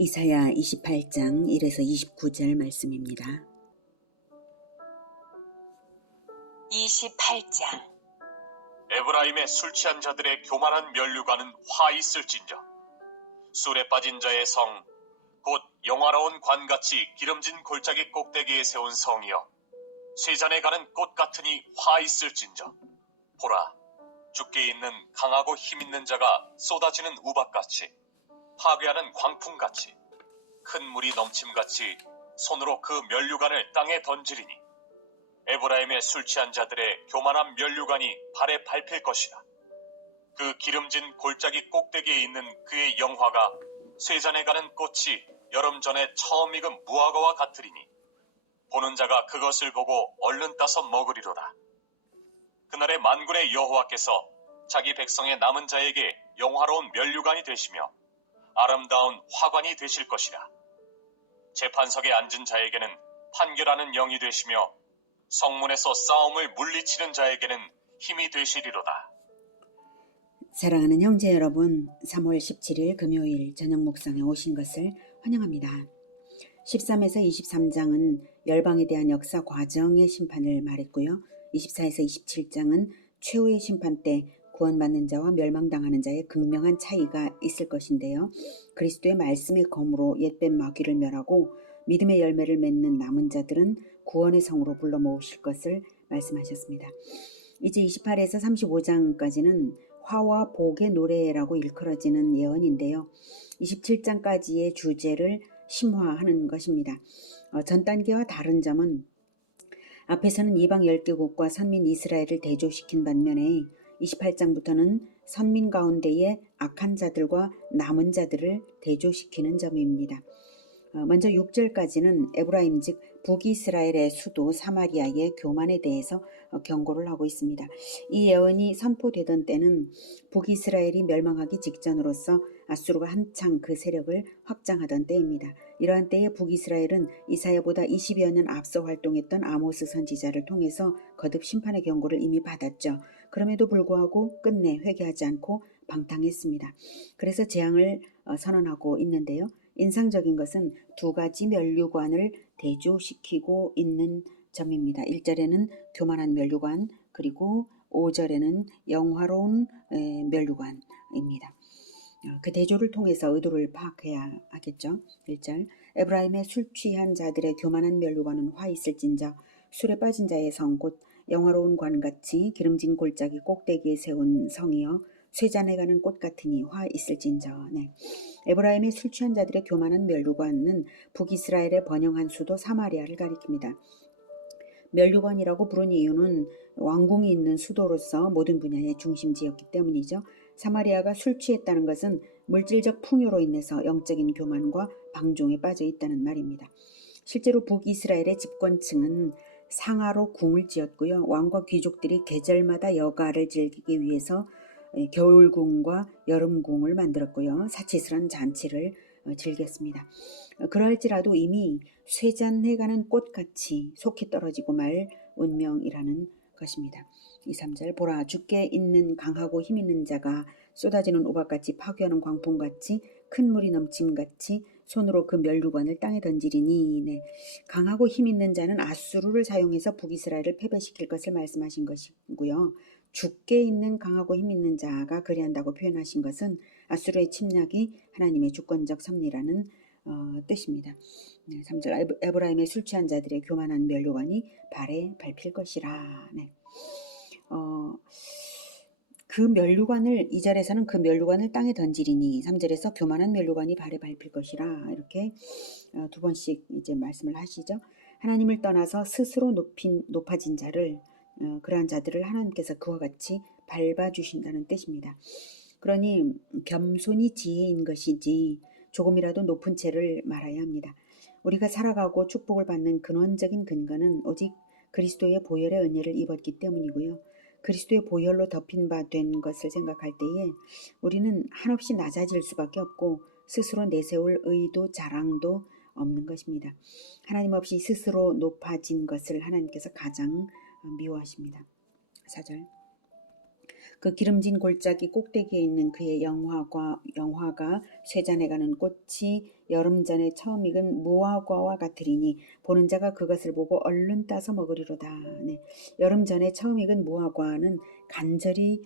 이사야 28장 1에서 29절 말씀입니다. 28장. 에브라임의 술 취한 자들의 교만한 면류관은 화 있을진저. 술에 빠진 자의 성, 곧 영화로운 관같이 기름진 골짜기 꼭대기에 세운 성이여, 쇠잔에 가는 꽃 같으니 화 있을진저. 보라, 주께 있는 강하고 힘있는 자가 쏟아지는 우박같이, 파괴하는 광풍같이, 큰 물이 넘침같이 손으로 그 면류관을 땅에 던지리니, 에브라임의 술 취한 자들의 교만한 면류관이 발에 밟힐 것이라. 그 기름진 골짜기 꼭대기에 있는 그의 영화가 쇠잔에 가는 꽃이 여름 전에 처음 익은 무화과와 같으리니, 보는 자가 그것을 보고 얼른 따서 먹으리로다. 그날에 만군의 여호와께서 자기 백성의 남은 자에게 영화로운 면류관이 되시며 아름다운 화관이 되실 것이라. 재판석에 앉은 자에게는 판결하는 영이 되시며 성문에서 싸움을 물리치는 자에게는 힘이 되시리로다. 사랑하는 형제 여러분, 3월 17일 금요일 저녁 묵상에 오신 것을 환영합니다. 13에서 23장은 열방에 대한 역사 과정의 심판을 말했고요. 24에서 27장은 최후의 심판 때 구원받는 자와 멸망당하는 자의 극명한 차이가 있을 것인데요. 그리스도의 말씀의 검으로 옛뱀 마귀를 멸하고 믿음의 열매를 맺는 남은 자들은 구원의 성으로 불러 모으실 것을 말씀하셨습니다. 이제 28에서 35장까지는 화와 복의 노래라고 일컬어지는 예언인데요. 27장까지의 주제를 심화하는 것입니다. 전 단계와 다른 점은 앞에서는 이방 10개국과 선민 이스라엘을 대조시킨 반면에 28장부터는 선민 가운데의 악한 자들과 남은 자들을 대조시키는 점입니다. 먼저 6절까지는 에브라임 즉 북이스라엘의 수도 사마리아의 교만에 대해서 경고를 하고 있습니다. 이 예언이 선포되던 때는 북이스라엘이 멸망하기 직전으로서 아수르가 한창 그 세력을 확장하던 때입니다. 이러한 때에 북이스라엘은 이사야보다 20여 년 앞서 활동했던 아모스 선지자를 통해서 거듭 심판의 경고를 이미 받았죠. 그럼에도 불구하고 끝내 회개하지 않고 방탕했습니다. 그래서 재앙을 선언하고 있는데요. 인상적인 것은 두 가지 면류관을 대조시키고 있는 점입니다. 1절에는 교만한 면류관, 그리고 5절에는 영화로운 면류관입니다. 그 대조를 통해서 의도를 파악해야 하겠죠. 1절, 에브라임의 술 취한 자들의 교만한 면류관은 화 있을진저, 술에 빠진 자의 성, 곧 영화로운 관같이 기름진 골짜기 꼭대기에 세운 성이여, 쇠잔에 가는 꽃 같으니 화 있을진저. 네. 에브라임의 술 취한 자들의 교만한 면류관은 북이스라엘의 번영한 수도 사마리아를 가리킵니다. 면류관이라고 부른 이유는 왕궁이 있는 수도로서 모든 분야의 중심지였기 때문이죠. 사마리아가 술 취했다는 것은 물질적 풍요로 인해서 영적인 교만과 방종에 빠져 있다는 말입니다. 실제로 북이스라엘의 집권층은 상하로 궁을 지었고요. 왕과 귀족들이 계절마다 여가를 즐기기 위해서 겨울궁과 여름궁을 만들었고요. 사치스러운 잔치를 즐겼습니다. 그럴지라도 이미 쇠잔해 가는 꽃같이 속히 떨어지고 말 운명이라는 것입니다. 2, 3절, 보라, 주께 있는 강하고 힘 있는 자가 쏟아지는 우박같이 파괴하는 광풍같이 큰 물이 넘침같이 손으로 그 면류관을 땅에 던지리니. 네. 강하고 힘 있는 자는 아수르를 사용해서 북이스라엘을 패배시킬 것을 말씀하신 것이고요. 주께 있는 강하고 힘 있는 자가 그리한다고 표현하신 것은 아수르의 침략이 하나님의 주권적 섭리라는 뜻입니다. 3절, 에브라임의 술 취한 자들의 교만한 면류관이 발에 밟힐 것이라. 네. 그 면류관을 2절에서는 그 면류관을 땅에 던지리니, 3절에서 교만한 면류관이 발에 밟힐 것이라, 이렇게 두 번씩 이제 말씀을 하시죠. 하나님을 떠나서 스스로 높아진 자를, 그러한 자들을 하나님께서 그와 같이 밟아주신다는 뜻입니다. 그러니 겸손이 지혜인 것이지 조금이라도 높은 채를 말아야 합니다. 우리가 살아가고 축복을 받는 근원적인 근거는 오직 그리스도의 보혈의 은혜를 입었기 때문이고요. 그리스도의 보혈로 덮인 바 된 것을 생각할 때에 우리는 한없이 낮아질 수밖에 없고 스스로 내세울 의도 자랑도 없는 것입니다. 하나님 없이 스스로 높아진 것을 하나님께서 가장 미워하십니다. 4절, 그 기름진 골짜기 꼭대기에 있는 그의 영화가 쇠잔해가는 꽃이 여름 전에 처음 익은 무화과와 같으리니 보는 자가 그것을 보고 얼른 따서 먹으리로다. 네. 여름 전에 처음 익은 무화과는 간절히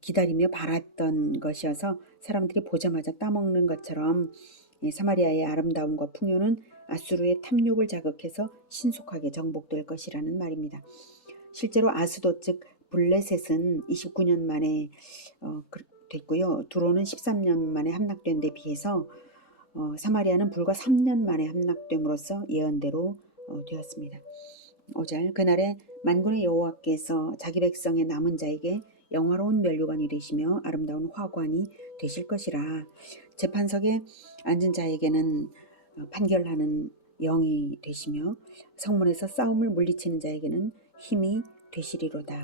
기다리며 바랐던 것이어서 사람들이 보자마자 따먹는 것처럼 사마리아의 아름다움과 풍요는 아수르의 탐욕을 자극해서 신속하게 정복될 것이라는 말입니다. 실제로 아수도 즉 블레셋은 29년 만에 됐고요. 두로는 13년 만에 함락된 데 비해서 사마리아는 불과 3년 만에 함락됨으로써 예언대로 되었습니다. 5절 그날에 만군의 여호와께서 자기 백성의 남은 자에게 영화로운 면류관이 되시며 아름다운 화관이 되실 것이라. 재판석에 앉은 자에게는 판결하는 영이 되시며 성문에서 싸움을 물리치는 자에게는 힘이 되시리로다.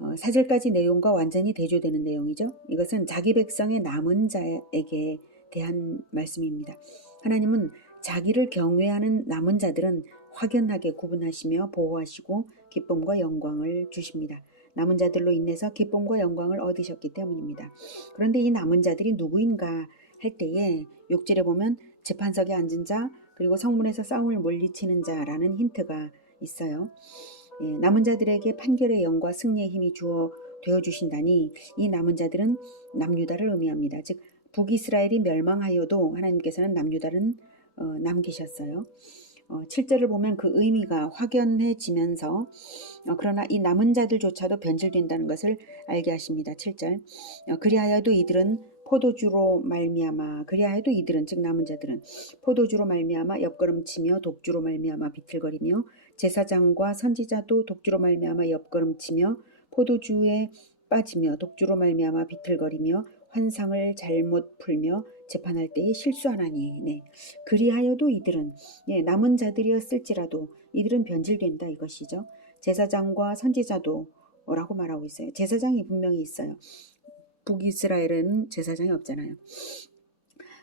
4절까지 내용과 완전히 대조되는 내용이죠. 이것은 자기 백성의 남은 자에게 대한 말씀입니다. 하나님은 자기를 경외하는 남은 자들은 확연하게 구분하시며 보호하시고 기쁨과 영광을 주십니다. 남은 자들로 인해서 기쁨과 영광을 얻으셨기 때문입니다. 그런데 이 남은 자들이 누구인가 할 때에 6절에 보면 재판석에 앉은 자 그리고 성문에서 싸움을 물리치는 자라는 힌트가 있어요. 남은 자들에게 판결의 영과 승리의 힘이 되어 주신다니 이 남은 자들은 남유다를 의미합니다. 즉 북이스라엘이 멸망하여도 하나님께서는 남유다는 남기셨어요. 7절을 보면 그 의미가 확연해지면서 그러나 이 남은 자들조차도 변질된다는 것을 알게 하십니다. 7절 그리하여도 이들은 포도주로 말미암아 그리하여도 이들은 즉 남은 자들은 포도주로 말미암아 옆걸음치며 독주로 말미암아 비틀거리며 제사장과 선지자도 독주로 말미암아 옆걸음치며 포도주에 빠지며 독주로 말미암아 비틀거리며 환상을 잘못 풀며 재판할 때에 실수하나니 네. 그리하여도 이들은 남은 자들이었을지라도 이들은 변질된다 이것이죠. 제사장과 선지자도 라고 말하고 있어요. 제사장이 분명히 있어요. 북이스라엘은 제사장이 없잖아요.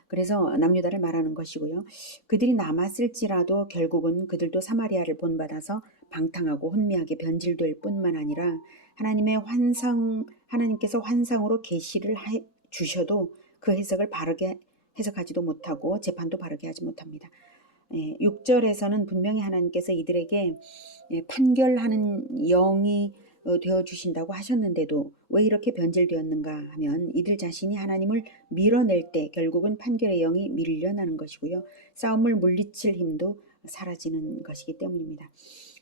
그래서 남유다를 말하는 것이고요. 그들이 남았을지라도 결국은 그들도 사마리아를 본받아서 방탕하고 혼미하게 변질될 뿐만 아니라 하나님께서 환상으로 계시를 주셔도 그 해석을 바르게 해석하지도 못하고 재판도 바르게 하지 못합니다. 6절에서는 분명히 하나님께서 이들에게 판결하는 영이 되어주신다고 하셨는데도 왜 이렇게 변질되었는가 하면 이들 자신이 하나님을 밀어낼 때 결국은 판결의 영이 밀려나는 것이고요. 싸움을 물리칠 힘도 사라지는 것이기 때문입니다.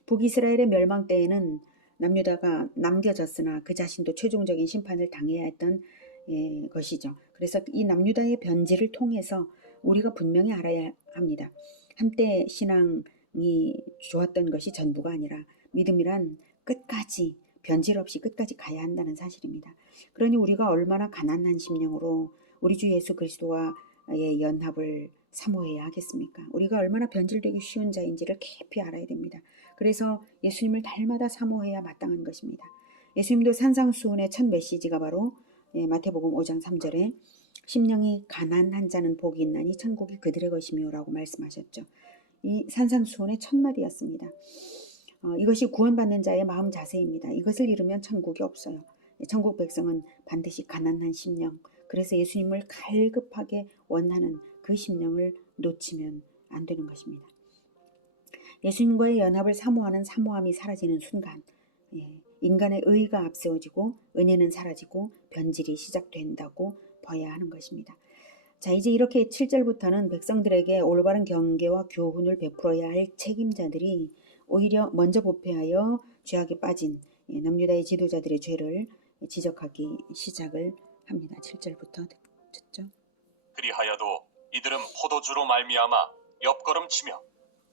북이스라엘의 멸망 때에는 남유다가 남겨졌으나 그 자신도 최종적인 심판을 당해야 했던 것이죠. 그래서 이 남유다의 변질을 통해서 우리가 분명히 알아야 합니다. 한때 신앙이 좋았던 것이 전부가 아니라 믿음이란 끝까지 변질 없이 끝까지 가야 한다는 사실입니다. 그러니 우리가 얼마나 가난한 심령으로 우리 주 예수 그리스도와의 연합을 사모해야 하겠습니까? 우리가 얼마나 변질되기 쉬운 자인지를 깊이 알아야 됩니다. 그래서 예수님을 달마다 사모해야 마땅한 것입니다. 예수님도 산상수훈의 첫 메시지가 바로 마태복음 5장 3절에 심령이 가난한 자는 복이 있나니 천국이 그들의 것이며 라고 말씀하셨죠. 이 산상수훈의 첫 마디였습니다. 이것이 구원받는 자의 마음 자세입니다. 이것을 잃으면 천국이 없어요. 천국 백성은 반드시 가난한 심령, 그래서 예수님을 갈급하게 원하는 그 심령을 놓치면 안 되는 것입니다. 예수님과의 연합을 사모하는 사모함이 사라지는 순간 인간의 의가 앞세워지고 은혜는 사라지고 변질이 시작된다고 봐야 하는 것입니다. 자, 이제 이렇게 7절부터는 백성들에게 올바른 경계와 교훈을 베풀어야 할 책임자들이 오히려 먼저 부패하여 죄악에 빠진 남유다의 지도자들의 죄를 지적하기 시작을 합니다. 7절부터 듣죠. 그리하여도 이들은 포도주로 말미암아 옆걸음치며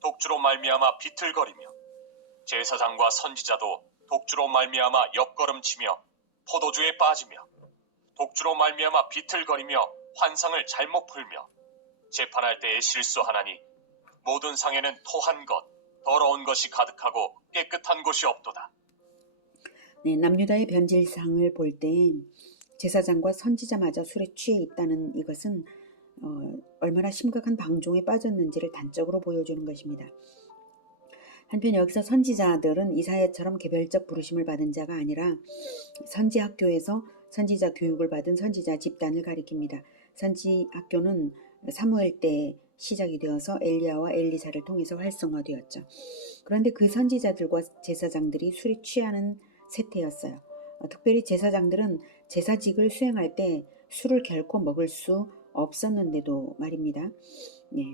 독주로 말미암아 비틀거리며 제사장과 선지자도 독주로 말미암아 옆걸음치며 포도주에 빠지며 독주로 말미암아 비틀거리며 환상을 잘못 풀며 재판할 때에 실수하나니 모든 상에는 토한 것 더러운 것이 가득하고 깨끗한 곳이 없도다. 네, 남유다의 변질상을 볼 때 제사장과 선지자마저 술에 취해 있다는 이것은 얼마나 심각한 방종에 빠졌는지를 단적으로 보여주는 것입니다. 한편 여기서 선지자들은 이사야처럼 개별적 부르심을 받은 자가 아니라 선지 학교에서 선지자 교육을 받은 선지자 집단을 가리킵니다. 선지 학교는 사무엘 때 시작이 되어서 엘리야와 엘리사를 통해서 활성화되었죠. 그런데 그 선지자들과 제사장들이 술에 취하는 세태였어요. 특별히 제사장들은 제사직을 수행할 때 술을 결코 먹을 수 없었는데도 말입니다. 네.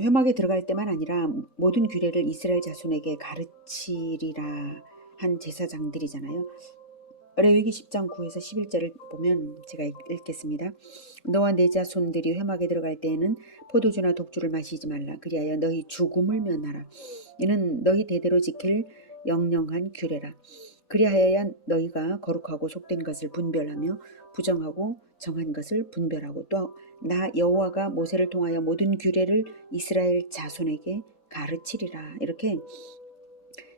회막에 들어갈 때만 아니라 모든 규례를 이스라엘 자손에게 가르치리라 한 제사장들이잖아요. 레위기 10장 9에서 11절을 보면 제가 읽겠습니다. 너와 네 자손들이 회막에 들어갈 때에는 포도주나 독주를 마시지 말라. 그리하여 너희 죽음을 면하라. 이는 너희 대대로 지킬 영영한 규례라. 그리하여야 너희가 거룩하고 속된 것을 분별하며 부정하고 정한 것을 분별하고 또 나 여호와가 모세를 통하여 모든 규례를 이스라엘 자손에게 가르치리라. 이렇게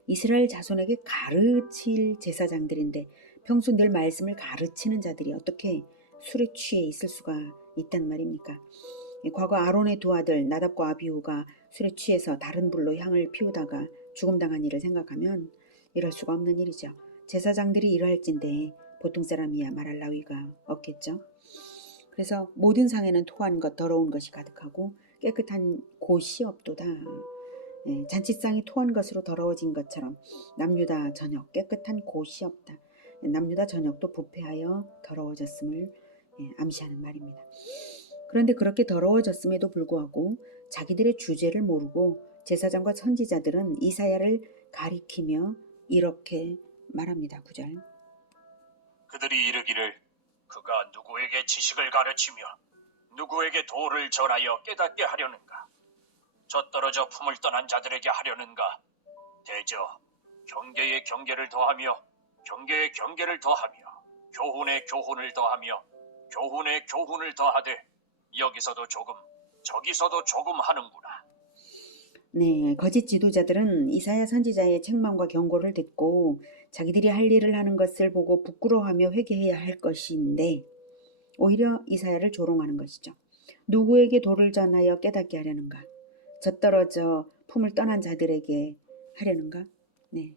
이스라엘 자손에게 가르칠 제사장들인데 평소 늘 말씀을 가르치는 자들이 어떻게 술에 취해 있을 수가 있단 말입니까? 과거 아론의 두 아들 나답과 아비후가 술에 취해서 다른 불로 향을 피우다가 죽음당한 일을 생각하면 이럴 수가 없는 일이죠. 제사장들이 이러할진데 보통 사람이야 말할 나위가 없겠죠. 그래서 모든 상에는 토한 것 더러운 것이 가득하고 깨끗한 곳이 없도다. 잔치상이 토한 것으로 더러워진 것처럼 남유다 전역 깨끗한 곳이 없다. 남유다 전역도 부패하여 더러워졌음을 암시하는 말입니다. 그런데 그렇게 더러워졌음에도 불구하고 자기들의 주제를 모르고 제사장과 선지자들은 이사야를 가리키며 이렇게 말합니다. 9절. 그들이 이르기를 그가 누구에게 지식을 가르치며 누구에게 도를 전하여 깨닫게 하려는가? 젖떨어져 품을 떠난 자들에게 하려는가? 대저 경계에 경계를 더하며 경계에 경계를 더하며 교훈에 교훈을 더하며 교훈에 교훈을 더하되 여기서도 조금 저기서도 조금 하는구나. 네, 거짓 지도자들은 이사야 선지자의 책망과 경고를 듣고 자기들이 할 일을 하는 것을 보고 부끄러워하며 회개해야 할 것인데 오히려 이사야를 조롱하는 것이죠. 누구에게 도를 전하여 깨닫게 하려는가? 젖떨어져 품을 떠난 자들에게 하려는가? 네.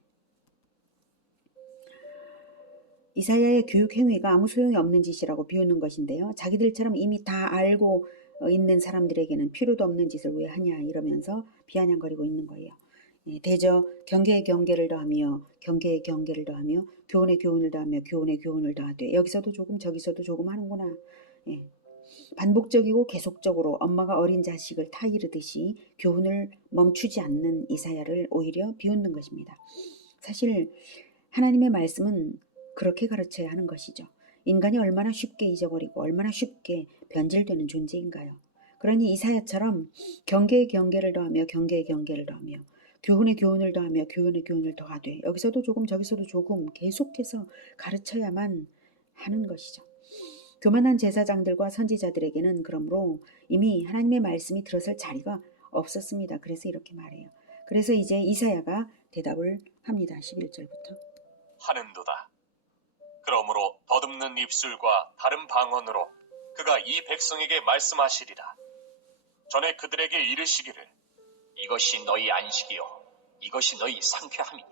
이사야의 교육 행위가 아무 소용이 없는 짓이라고 비웃는 것인데요. 자기들처럼 이미 다 알고 있는 사람들에게는 필요도 없는 짓을 왜 하냐 이러면서 비아냥거리고 있는 거예요. 대저 경계에 경계를 더하며 경계에 경계를 더하며 교훈에 교훈을 더하며 교훈에 교훈을 더하되 여기서도 조금 저기서도 조금 하는구나. 반복적이고 계속적으로 엄마가 어린 자식을 타이르듯이 교훈을 멈추지 않는 이사야를 오히려 비웃는 것입니다. 사실 하나님의 말씀은 그렇게 가르쳐야 하는 것이죠. 인간이 얼마나 쉽게 잊어버리고 얼마나 쉽게 변질되는 존재인가요? 그러니 이사야처럼 경계에 경계를 더하며 경계에 경계를 더하며 교훈에 교훈을 더하며 교훈에 교훈을 더하되 여기서도 조금 저기서도 조금 계속해서 가르쳐야만 하는 것이죠. 교만한 제사장들과 선지자들에게는 그러므로 이미 하나님의 말씀이 들어설 자리가 없었습니다. 그래서 이렇게 말해요. 그래서 이제 이사야가 대답을 합니다. 11절부터. 하는도다. 그러므로 더듬는 입술과 다른 방언으로 그가 이 백성에게 말씀하시리라. 전에 그들에게 이르시기를 이것이 너희 안식이요 이것이 너희 상쾌함이니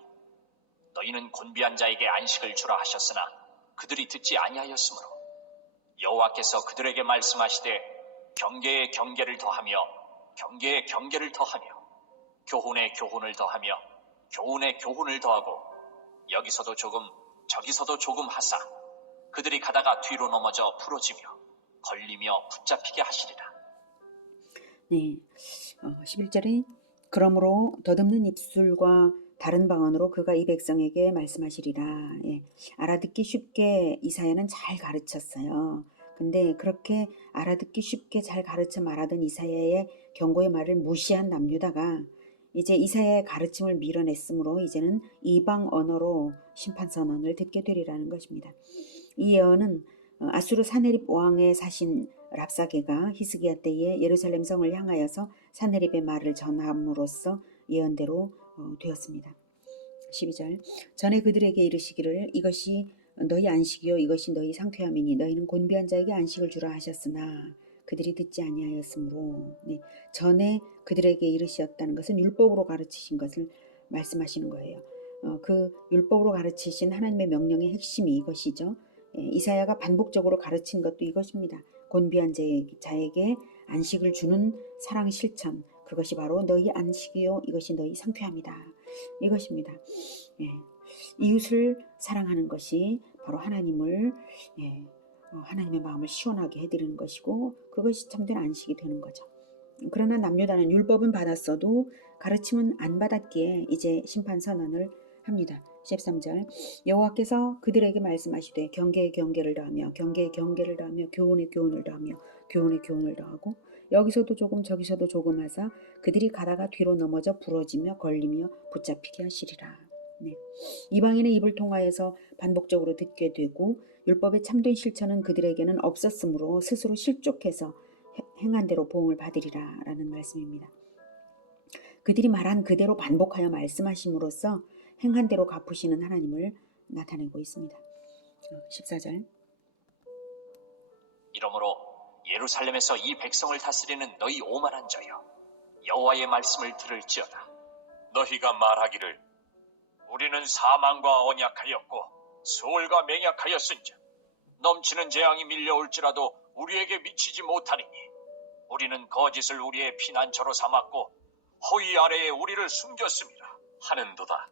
너희는 곤비한 자에게 안식을 주라 하셨으나 그들이 듣지 아니하였으므로 여호와께서 그들에게 말씀하시되 경계에 경계를 더하며 경계에 경계를 더하며 교훈에 교훈을 더하며 교훈에 교훈을 더하고 여기서도 조금 저기서도 조금 하사 그들이 가다가 뒤로 넘어져 부러지며 걸리며 붙잡히게 하시리라. 네, 11절에 그러므로 더듬는 입술과 다른 방언으로 그가 이 백성에게 말씀하시리라. 알아듣기 쉽게 이사야는 잘 가르쳤어요. 근데 그렇게 알아듣기 쉽게 잘 가르쳐 말하던 이사야의 경고의 말을 무시한 남유다가 이제 이사야의 가르침을 밀어냈으므로 이제는 이방 언어로 심판 선언을 듣게 되리라는 것입니다. 이 예언은 아수르 사네립 왕의 사신 랍사게가 히스기야 때에 예루살렘 성을 향하여서 사네립의 말을 전함으로써 예언대로 되었습니다. 12절 전에 그들에게 이르시기를 이것이 너희 안식이요 이것이 너희 상쾌함이니 너희는 곤비한 자에게 안식을 주라 하셨으나 그들이 듣지 아니하였으므로. 네, 전에 그들에게 이르셨다는 것은 율법으로 가르치신 것을 말씀하시는 거예요. 그 율법으로 가르치신 하나님의 명령의 핵심이 이것이죠. 이사야가 반복적으로 가르친 것도 이것입니다. 곤비한 자에게 안식을 주는 사랑 실천, 그것이 바로 너희 안식이요 이것이 너희 상쾌함이다. 이것입니다. 예, 이웃을 사랑하는 것이 바로 하나님을 하나님의 마음을 시원하게 해드리는 것이고 그것이 참된 안식이 되는 거죠. 그러나 남유다는 율법은 받았어도 가르침은 안 받았기에 이제 심판 선언을 합니다. 13절 여호와께서 그들에게 말씀하시되 경계에 경계를 더하며 경계에 경계를 더하며 교훈에 교훈을 더하며 교훈에 교훈을 더하고 여기서도 조금 저기서도 조금 하사 그들이 가다가 뒤로 넘어져 부러지며 걸리며 붙잡히게 하시리라. 네. 이방인의 입을 통하여서 반복적으로 듣게 되고 율법의 참된 실천은 그들에게는 없었으므로 스스로 실족해서 행한 대로 보응을 받으리라 라는 말씀입니다. 그들이 말한 그대로 반복하여 말씀하심으로써 행한 대로 갚으시는 하나님을 나타내고 있습니다. 14절 이러므로 예루살렘에서 이 백성을 다스리는 너희 오만한 자여, 여호와의 말씀을 들을지어다. 너희가 말하기를 우리는 사망과 언약하였고 수월과 맹약하였은즉 넘치는 재앙이 밀려올지라도 우리에게 미치지 못하리니 우리는 거짓을 우리의 피난처로 삼았고 허위 아래에 우리를 숨겼습니다 하는도다.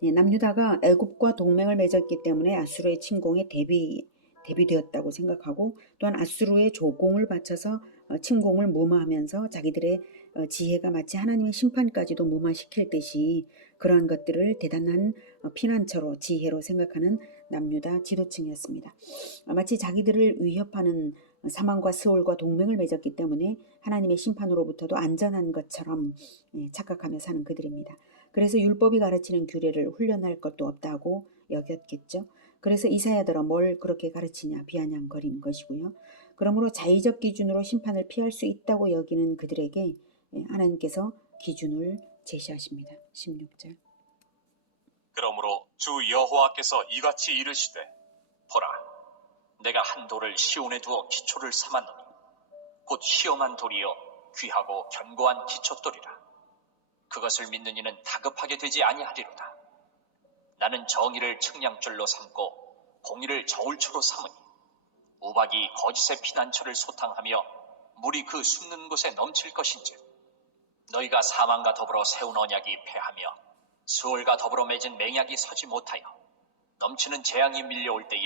네, 남유다가 애굽과 동맹을 맺었기 때문에 아수르의 침공에 대비되었다고 생각하고 또한 아수르의 조공을 바쳐서 침공을 무마하면서 자기들의 지혜가 마치 하나님의 심판까지도 무마시킬 듯이 그러한 것들을 대단한 피난처로 지혜로 생각하는 남유다 지도층이었습니다. 마치 자기들을 위협하는 사망과 스올과 동맹을 맺었기 때문에 하나님의 심판으로부터도 안전한 것처럼 착각하며 사는 그들입니다. 그래서 율법이 가르치는 규례를 훈련할 것도 없다고 여겼겠죠. 그래서 이사야더러 뭘 그렇게 가르치냐 비아냥거리는 것이고요. 그러므로 자의적 기준으로 심판을 피할 수 있다고 여기는 그들에게 하나님께서 기준을 제시하십니다. 16절 그러므로 주 여호와께서 이같이 이르시되 보라, 내가 한 돌을 시온에 두어 기초를 삼았노니 곧 시험한 돌이여 귀하고 견고한 기초돌이라. 그것을 믿는 이는 다급하게 되지 아니하리로다. 나는 정의를 측량줄로 삼고 공의를 저울초로 삼으니 우박이 거짓의 피난처를 소탕하며 물이 그 숨는 곳에 넘칠 것인즉 너희가 사망과 더불어 세운 언약이 패하며 수월과 더불어 맺은 맹약이 서지 못하여 넘치는 재앙이 밀려올 때에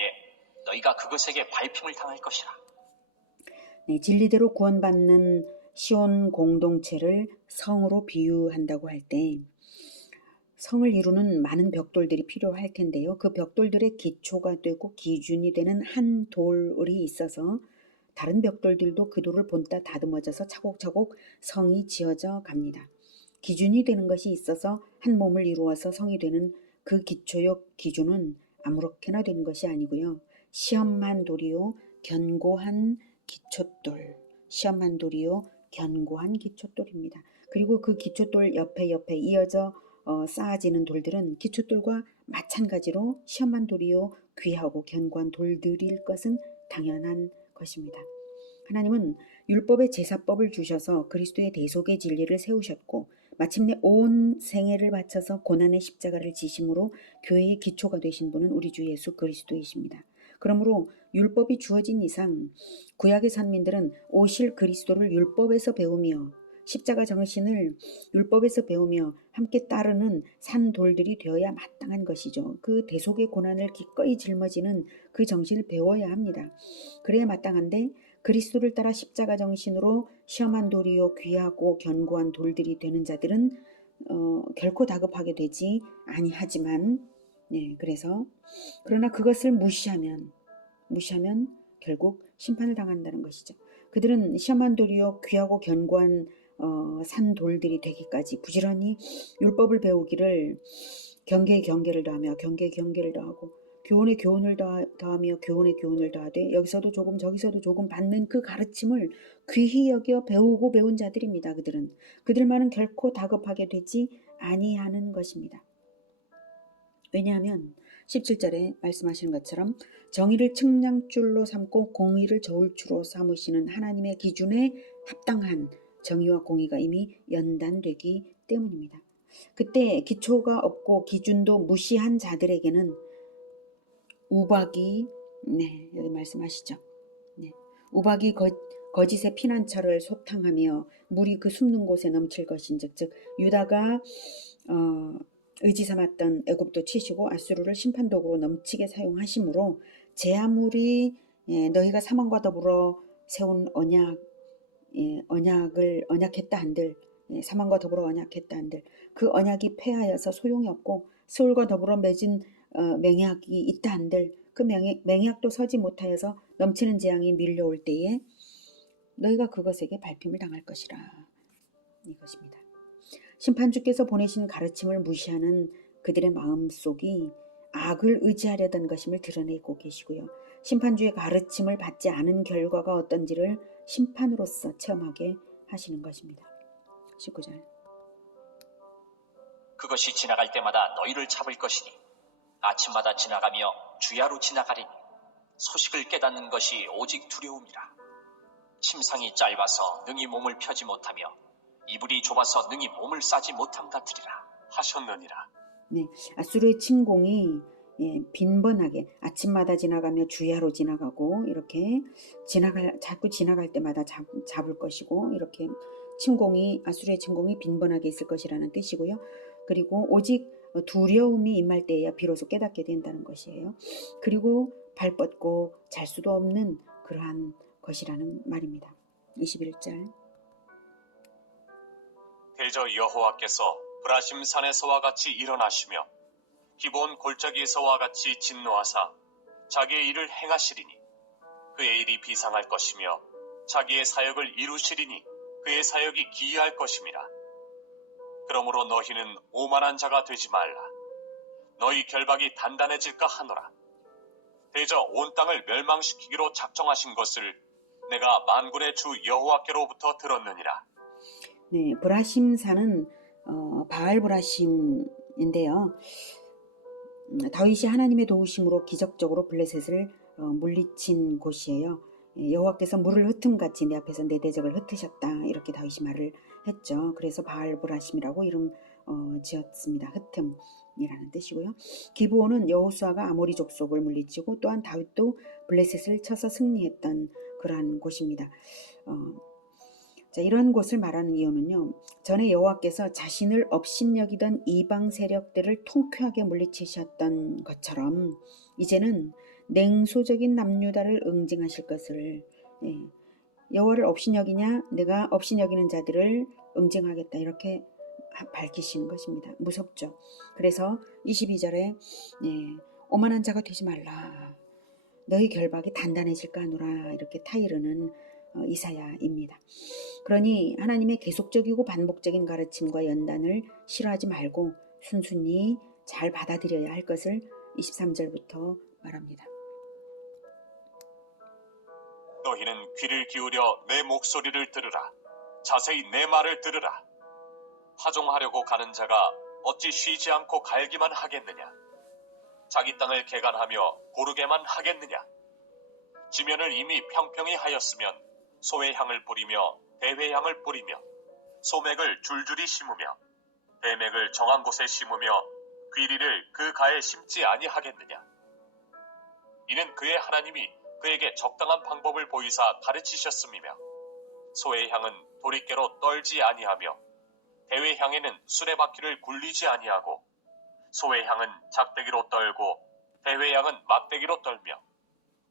너희가 그것에게 밟힘을 당할 것이라. 네, 진리대로 구원받는 시온 공동체를 성으로 비유한다고 할 때 성을 이루는 많은 벽돌들이 필요할 텐데요. 그 벽돌들의 기초가 되고 기준이 되는 한 돌이 있어서 다른 벽돌들도 그 돌을 본따 다듬어져서 차곡차곡 성이 지어져 갑니다. 기준이 되는 것이 있어서 한 몸을 이루어서 성이 되는 그 기초역 기준은 아무렇게나 되는 것이 아니고요. 시험한 돌이요 견고한 기초돌, 시험한 돌이요 견고한 기초돌입니다. 그리고 그 기초돌 옆에 이어져 쌓아지는 돌들은 기초돌과 마찬가지로 시험한 돌이요 귀하고 견고한 돌들일 것은 당연한 것입니다. 하나님은 율법의 제사법을 주셔서 그리스도의 대속의 진리를 세우셨고 마침내 온 생애를 바쳐서 고난의 십자가를 지심으로 교회의 기초가 되신 분은 우리 주 예수 그리스도이십니다. 그러므로 율법이 주어진 이상 구약의 선민들은 오실 그리스도를 율법에서 배우며 십자가 정신을 율법에서 배우며 함께 따르는 산돌들이 되어야 마땅한 것이죠. 그 대속의 고난을 기꺼이 짊어지는 그 정신을 배워야 합니다. 그래야 마땅한데 그리스도를 따라 십자가 정신으로 시험한 돌이요 귀하고 견고한 돌들이 되는 자들은 결코 다급하게 되지 아니하지만 그래서 그러나 그것을 무시하면 결국 심판을 당한다는 것이죠. 그들은 시험한 돌이요 귀하고 견고한 산 돌들이 되기까지 부지런히 율법을 배우기를 경계에 경계를 더하며 경계에 경계를 더하고 교훈에 교훈을 더하며 교훈에 교훈을 더하되 여기서도 조금 저기서도 조금 받는 그 가르침을 귀히 여겨 배우고 배운 자들입니다. 그들만은 결코 다급하게 되지 아니하는 것입니다. 왜냐하면 17절에 말씀하시는 것처럼 정의를 측량줄로 삼고 공의를 저울추로 삼으시는 하나님의 기준에 합당한 정의와 공의가 이미 연단되기 때문입니다. 그때 기초가 없고 기준도 무시한 자들에게는 우박이 여기 말씀하시죠. 우박이 거짓의 피난처를 소탕하며 물이 그 숨는 곳에 넘칠 것인즉 즉 유다가 의지 삼았던 애굽도 치시고 아수르를 심판도구로 넘치게 사용하심으로 제 아무리 너희가 사망과 더불어 세운 언약했다 한들 사망과 더불어 언약했다 한들 그 언약이 폐하여서 소용이 없고 서울과 더불어 맺은 맹약이 있다 한들 그 맹약도 서지 못하여서 넘치는 재앙이 밀려올 때에 너희가 그것에게 발핌을 당할 것이라. 이것입니다. 심판주께서 보내신 가르침을 무시하는 그들의 마음속이 악을 의지하려던 것임을 드러내고 계시고요. 심판주의 가르침을 받지 않은 결과가 어떤지를 심판으로서 체험하게 하시는 것입니다. 19절. 그것이 지나갈 때마다 너희를 잡을 것이니 아침마다 지나가며 주야로 지나가리니 소식을 깨닫는 것이 오직 두려움이라. 침상이 짧아서 능히 몸을 펴지 못하며 이불이 좁아서 능히 몸을 싸지 못함 같으리라 하셨느니라. 아수르의 침공이 빈번하게 아침마다 지나가며 주야로 지나가고 이렇게 자꾸 지나갈 때마다 잡을 것이고 이렇게 아수르의 침공이 빈번하게 있을 것이라는 뜻이고요. 그리고 오직 두려움이 임할 때에야 비로소 깨닫게 된다는 것이에요. 그리고 발 뻗고 잘 수도 없는 그러한 것이라는 말입니다. 21절. 대저 여호와께서 브라심 산에서와 같이 일어나시며 기브온 골짜기에서와 같이 진노하사 자기의 일을 행하시리니 그의 일이 비상할 것이며 자기의 사역을 이루시리니 그의 사역이 기이할 것임이라. 그러므로 너희는 오만한 자가 되지 말라. 너희 결박이 단단해질까 하노라. 대저 온 땅을 멸망시키기로 작정하신 것을 내가 만군의 주 여호와께로부터 들었느니라. 브라심산은 바알 브라심인데요. 다윗이 하나님의 도우심으로 기적적으로 블레셋을 물리친 곳이에요. 여호와께서 물을 흩음같이 내 앞에서 내 대적을 흩으셨다 이렇게 다윗이 말을 했죠. 그래서 바알 브라심이라고 이름 지었습니다. 흩음이라는 뜻이고요. 기브온은 여호수아가 아모리 족속을 물리치고 또한 다윗도 블레셋을 쳐서 승리했던 그러한 곳입니다. 이런 곳을 말하는 이유는요. 전에 여호와께서 자신을 업신여기던 이방 세력들을 통쾌하게 물리치셨던 것처럼 이제는 냉소적인 남유다를 응징하실 것을 여호와를 업신여기냐 내가 업신여기는 자들을 응징하겠다 이렇게 밝히시는 것입니다. 무섭죠. 그래서 22절에 오만한 자가 되지 말라. 너희 결박이 단단해질까 하노라 이렇게 타이르는 이사야입니다. 그러니 하나님의 계속적이고 반복적인 가르침과 연단을 싫어하지 말고 순순히 잘 받아들여야 할 것을 23절부터 말합니다. 너희는 귀를 기울여 내 목소리를 들으라. 자세히 내 말을 들으라. 파종하려고 가는 자가 어찌 쉬지 않고 갈기만 하겠느냐. 자기 땅을 개간하며 고르게만 하겠느냐. 지면을 이미 평평히 하였으면 소회향을 뿌리며 대회향을 뿌리며 소맥을 줄줄이 심으며 대맥을 정한 곳에 심으며 귀리를 그 가에 심지 아니하겠느냐. 이는 그의 하나님이 그에게 적당한 방법을 보이사 가르치셨음이며 소회향은 도리깨로 떨지 아니하며 대회향에는 수레바퀴를 굴리지 아니하고 소회향은 작대기로 떨고 대회향은 막대기로 떨며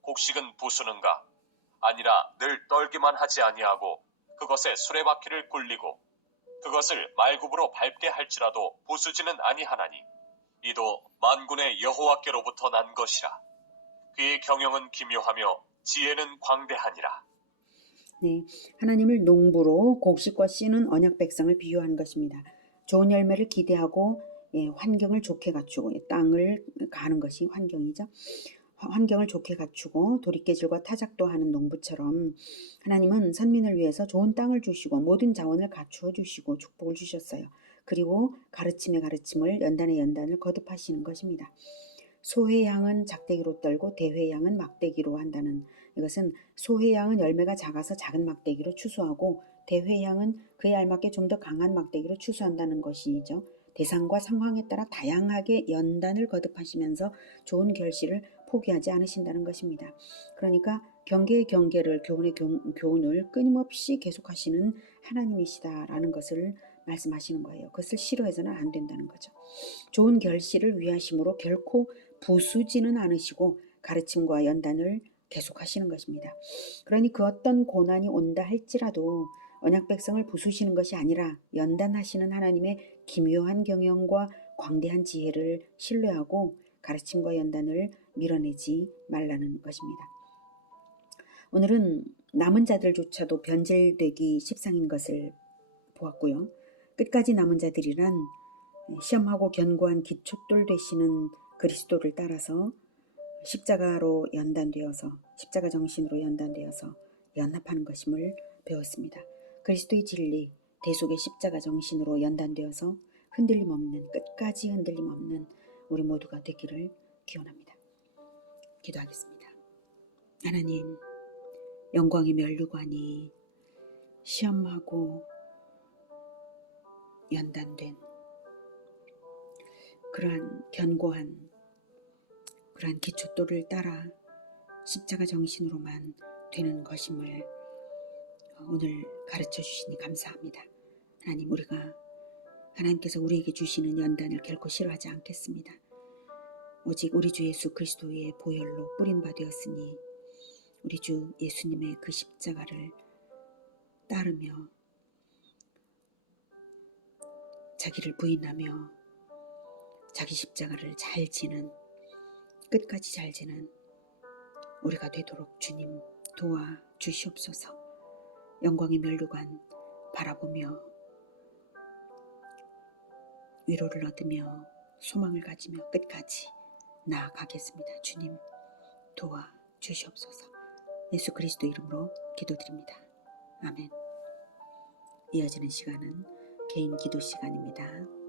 곡식은 부수는가 아니라 늘 떨기만 하지 아니하고 그것에 수레바퀴를 굴리고 그것을 말굽으로 밟게 할지라도 부수지는 아니하나니 이도 만군의 여호와께로부터 난 것이라. 그의 경영은 기묘하며 지혜는 광대하니라. 하나님을 농부로 곡식과 씨는 언약 백성을 비유한 것입니다. 좋은 열매를 기대하고 환경을 좋게 갖추고 땅을 가는 것이 환경이죠. 환경을 좋게 갖추고 도리깨질과 타작도 하는 농부처럼 하나님은 선민을 위해서 좋은 땅을 주시고 모든 자원을 갖추어 주시고 축복을 주셨어요. 그리고 가르침의 가르침을 연단의 연단을 거듭하시는 것입니다. 소의 양은 작대기로 떨고 대회 양은 막대기로 한다는, 이것은 소의 양은 열매가 작아서 작은 막대기로 추수하고 대회 양은 그에 알맞게 좀 더 강한 막대기로 추수한다는 것이죠. 대상과 상황에 따라 다양하게 연단을 거듭하시면서 좋은 결실을 포기하지 않으신다는 것입니다. 그러니까 경계의 경계를, 교훈의 교훈을 끊임없이 계속하시는 하나님이시다라는 것을 말씀하시는 거예요. 그것을 싫어해서는 안 된다는 거죠. 좋은 결실을 위하심으로 결코 부수지는 않으시고 가르침과 연단을 계속하시는 것입니다. 그러니 그 어떤 고난이 온다 할지라도 언약 백성을 부수시는 것이 아니라 연단하시는 하나님의 기묘한 경영과 광대한 지혜를 신뢰하고 가르침과 연단을 밀어내지 말라는 것입니다. 오늘은 남은 자들조차도 변질되기 십상인 것을 보았고요. 끝까지 남은 자들이란 시험하고 견고한 기초돌 되시는 그리스도를 따라서 십자가로 연단되어서, 십자가 정신으로 연단되어서 연합하는 것임을 배웠습니다. 그리스도의 진리, 대속의 십자가 정신으로 연단되어서 흔들림 없는, 끝까지 흔들림 없는 우리 모두가 되기를 기원합니다. 기도하겠습니다. 하나님, 영광의 면류관이 시험하고 연단된 그러한 견고한 그러한 기초돌을 따라 십자가 정신으로만 되는 것임을 오늘 가르쳐 주시니 감사합니다. 하나님, 우리가 하나님께서 우리에게 주시는 연단을 결코 싫어하지 않겠습니다. 오직 우리 주 예수 그리스도의 보혈로 뿌린 바 되었으니 우리 주 예수님의 그 십자가를 따르며 자기를 부인하며 자기 십자가를 잘 지는, 끝까지 잘 지는 우리가 되도록 주님 도와 주시옵소서. 영광의 면류관 바라보며 위로를 얻으며 소망을 가지며 끝까지 나아가겠습니다. 주님 도와 주시옵소서. 예수 그리스도 이름으로 기도드립니다. 아멘. 이어지는 시간은 개인 기도 시간입니다.